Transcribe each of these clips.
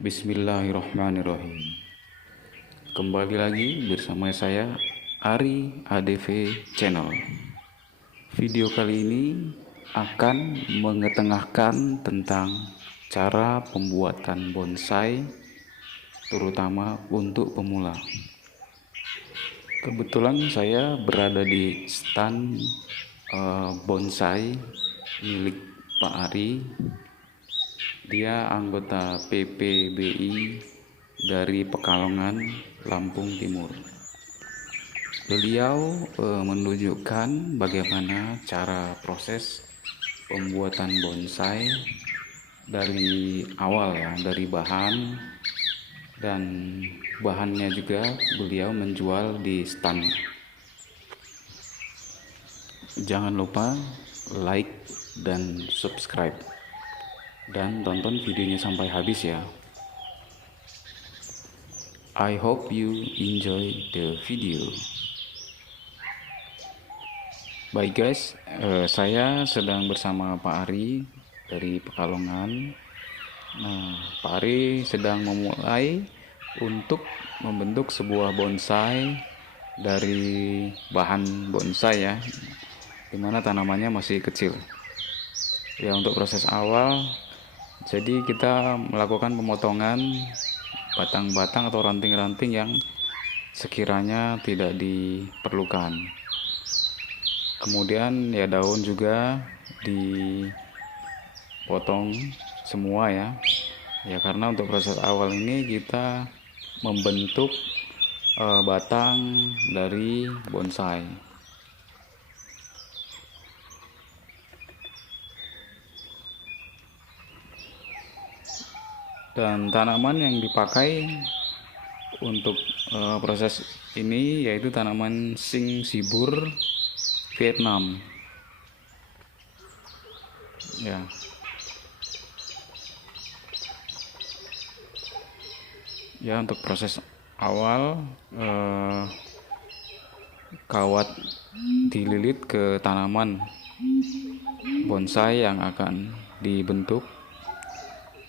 Bismillahirrahmanirrahim. Kembali lagi bersama saya Ari ADV Channel. Video kali ini akan mengetengahkan tentang cara pembuatan bonsai, terutama untuk pemula. Kebetulan saya berada di stand bonsai milik Pak Ari. Dia anggota PPBI dari Pekalongan, Lampung Timur. Beliau menunjukkan bagaimana cara proses pembuatan bonsai dari awal ya, dari bahan, dan bahannya juga beliau menjual di stand. Jangan lupa like dan subscribe, dan tonton videonya sampai habis ya. I hope you enjoy the video. Baik guys, saya sedang bersama Pak Ari dari Pekalongan. Nah, Pak Ari sedang memulai untuk membentuk sebuah bonsai dari bahan bonsai ya, dimana tanamannya masih kecil. Ya, untuk proses awal, jadi kita melakukan pemotongan batang-batang atau ranting-ranting yang sekiranya tidak diperlukan. Kemudian ya daun juga dipotong semua ya. Ya karena untuk proses awal ini kita membentuk batang dari bonsai. Dan tanaman yang dipakai untuk proses ini yaitu tanaman sing sibur Vietnam ya. Ya, untuk proses awal kawat dililit ke tanaman bonsai yang akan dibentuk,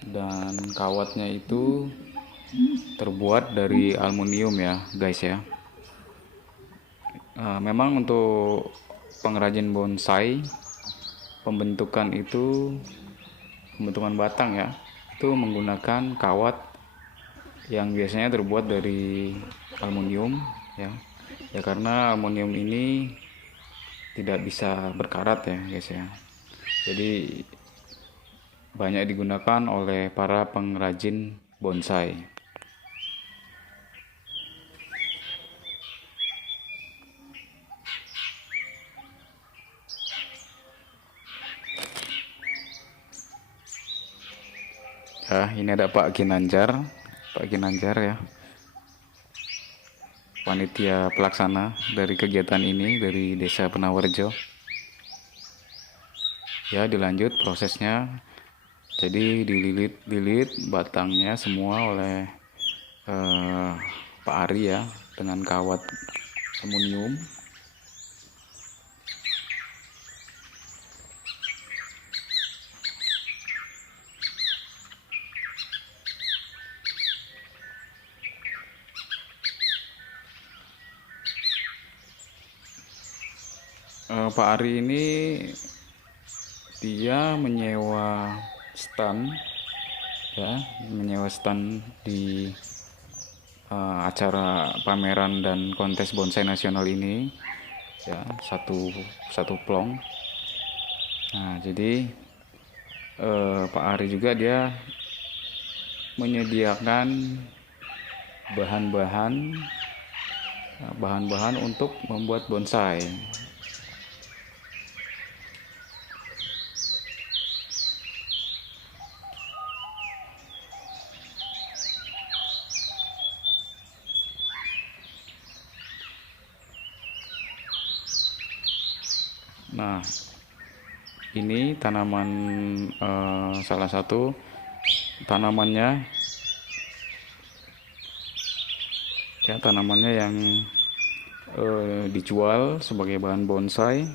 dan kawatnya itu terbuat dari aluminium ya guys ya. Memang untuk pengrajin bonsai, pembentukan batang ya, itu menggunakan kawat yang biasanya terbuat dari aluminium ya. Ya karena aluminium ini tidak bisa berkarat ya guys ya. Jadi banyak digunakan oleh para pengrajin bonsai. Ya, ini ada Pak Ginanjar ya, panitia pelaksana dari kegiatan ini dari Desa Penawarjo. Ya, dilanjut prosesnya. Jadi dililit batangnya semua oleh Pak Ari ya dengan kawat aluminium. Pak Ari ini dia menyewa stand di acara pameran dan kontes bonsai nasional ini ya, satu plong. Nah, jadi Pak Ari juga dia menyediakan bahan-bahan untuk membuat bonsai. Nah, ini tanaman salah satu tanamannya ya, tanamannya yang dijual sebagai bahan bonsai.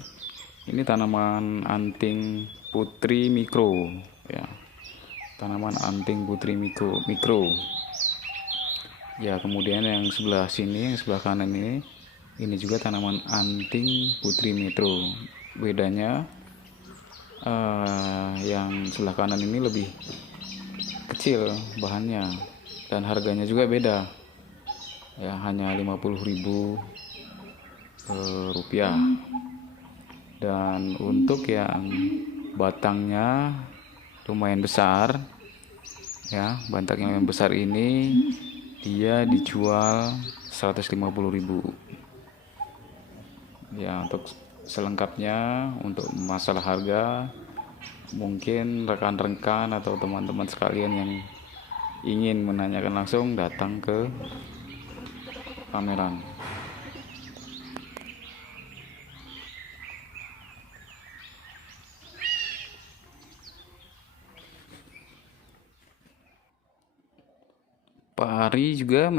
Ini tanaman anting putri mikro ya. tanaman anting putri mikro. Ya, kemudian yang sebelah sini, yang sebelah kanan ini juga tanaman anting putri metro. Bedanya yang sebelah kanan ini lebih kecil bahannya dan harganya juga beda. Ya, hanya 50.000 rupiah. Dan untuk yang batangnya lumayan besar, ya, batang yang lumayan besar ini dia dijual 150.000. Ya, untuk selengkapnya, untuk masalah harga, mungkin rekan-rekan atau teman-teman sekalian yang ingin menanyakan langsung datang ke pameran. Pak Ari juga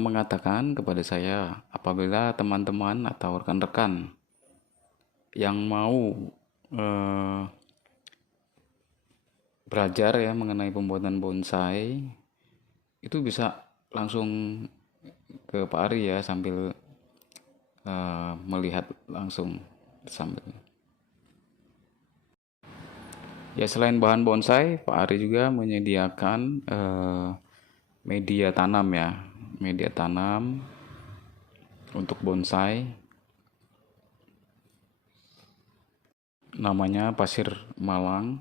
mengatakan kepada saya, apabila teman-teman atau rekan-rekan yang mau belajar ya mengenai pembuatan bonsai, itu bisa langsung ke Pak Ari ya, sambil melihat langsung sambil. Ya, selain bahan bonsai, Pak Ari juga menyediakan media tanam ya, media tanam untuk bonsai, namanya pasir malang.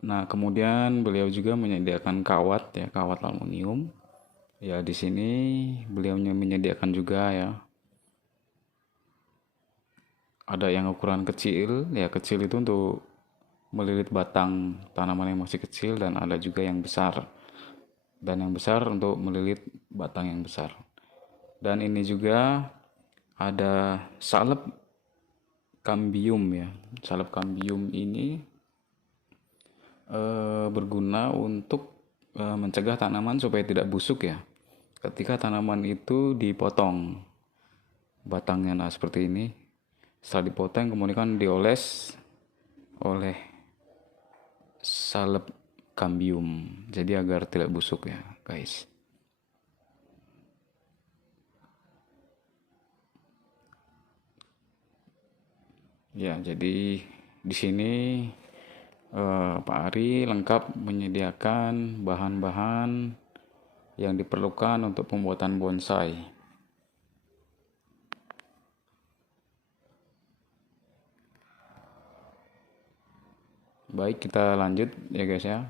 Nah, kemudian beliau juga menyediakan kawat ya, kawat aluminium. Ya, di sini beliau menyediakan juga ya. Ada yang ukuran kecil, ya kecil itu untuk melilit batang tanaman yang masih kecil, dan ada juga yang besar. Dan yang besar untuk melilit batang yang besar. Dan ini juga ada salep kambium ya. Salep kambium ini berguna untuk mencegah tanaman supaya tidak busuk ya. Ketika tanaman itu dipotong batangnya, nah seperti ini. Setelah dipotong kemudian kan dioles oleh salep kambium, jadi agar tidak busuk ya guys. Ya, jadi di sini Pak Ari lengkap menyediakan bahan-bahan yang diperlukan untuk pembuatan bonsai. Baik, kita lanjut ya guys ya.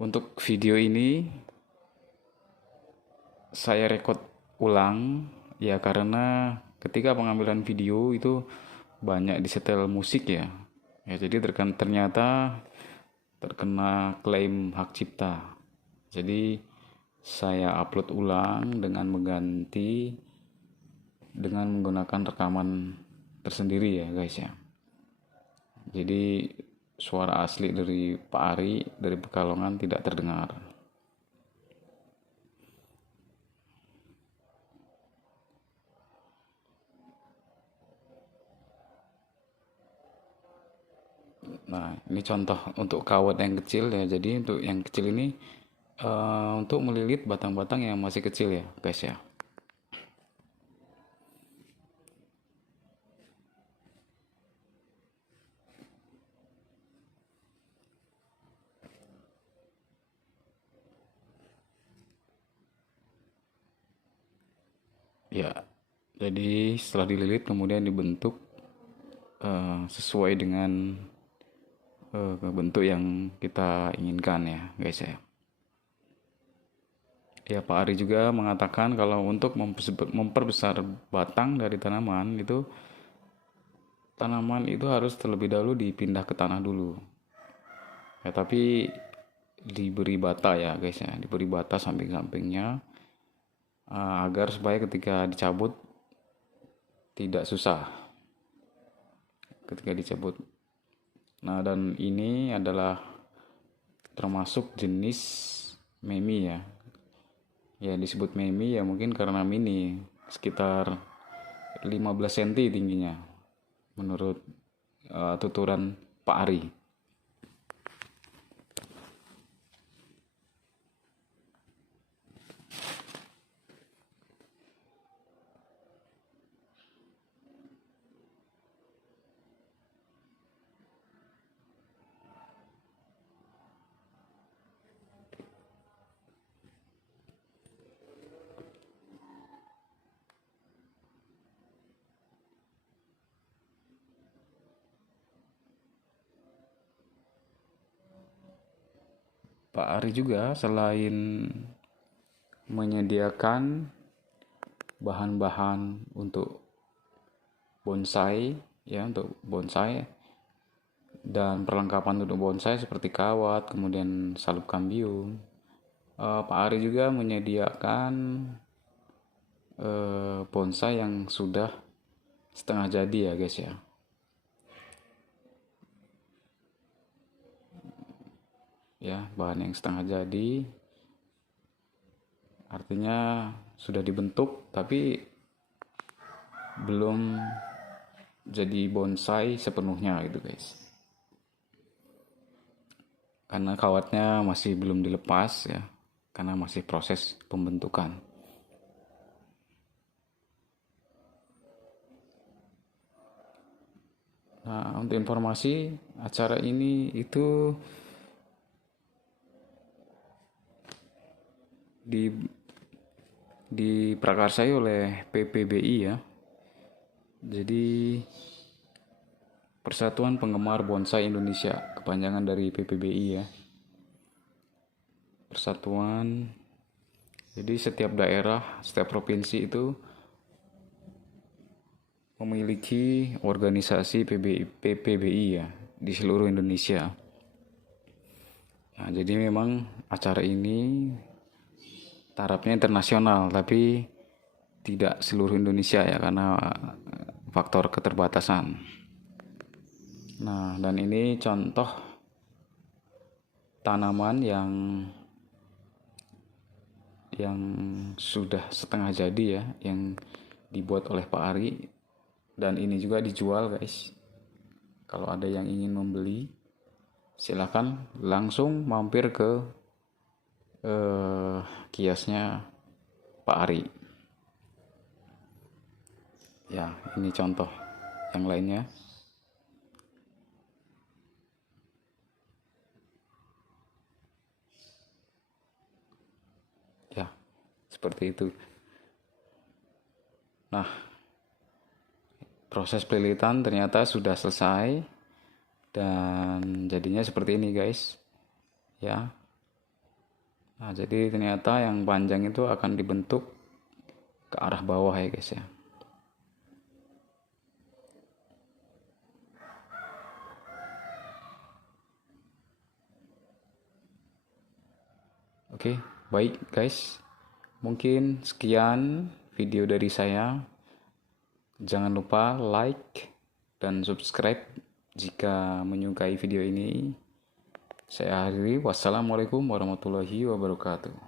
Untuk video ini saya rekod ulang ya, karena ketika pengambilan video itu banyak disetel musik ya. Ya, jadi ternyata terkena klaim hak cipta. Jadi saya upload ulang dengan menggunakan rekaman tersendiri ya guys ya. Jadi suara asli dari Pak Ari dari Pekalongan tidak terdengar. Nah, ini contoh untuk kawat yang kecil ya. Jadi untuk yang kecil ini untuk melilit batang-batang yang masih kecil ya guys ya. Ya, jadi setelah dililit kemudian dibentuk sesuai dengan bentuk yang kita inginkan ya guys ya. Ya, Pak Ari juga mengatakan kalau untuk memperbesar batang dari tanaman itu harus terlebih dahulu dipindah ke tanah dulu. Ya, tapi diberi bata ya guys ya, diberi bata samping-sampingnya agar supaya ketika dicabut tidak susah ketika dicabut. Nah, dan ini adalah termasuk jenis memi ya. Ya, disebut memi ya mungkin karena mini. sekitar 15 cm tingginya menurut tuturan Pak Ari. Pak Ari juga selain menyediakan bahan-bahan untuk bonsai, ya, untuk bonsai dan perlengkapan untuk bonsai seperti kawat, kemudian salub kambium. Pak Ari juga menyediakan bonsai yang sudah setengah jadi ya guys ya. Ya, bahan yang setengah jadi artinya sudah dibentuk tapi belum jadi bonsai sepenuhnya gitu guys, karena kawatnya masih belum dilepas ya, karena masih proses pembentukan. Nah, untuk informasi acara ini itu diprakarsai oleh PPBI ya. Jadi Persatuan Penggemar Bonsai Indonesia, kepanjangan dari PPBI ya. Persatuan. Jadi setiap daerah, setiap provinsi itu memiliki organisasi PPBI ya di seluruh Indonesia. Nah, jadi memang acara ini tarafnya internasional, tapi tidak seluruh Indonesia ya karena faktor keterbatasan. Nah, dan ini contoh tanaman yang sudah setengah jadi ya, yang dibuat oleh Pak Ari, dan ini juga dijual guys. Kalau ada yang ingin membeli, silakan langsung mampir ke kiosnya Pak Ari. Ya, ini contoh yang lainnya. Ya, seperti itu. Nah, proses pelilitan ternyata sudah selesai dan jadinya seperti ini guys. Ya. Nah, jadi ternyata yang panjang itu akan dibentuk ke arah bawah ya guys ya. Oke, baik guys. Mungkin sekian video dari saya. Jangan lupa like dan subscribe jika menyukai video ini. Saya akhiri. Wassalamualaikum warahmatullahi wabarakatuh.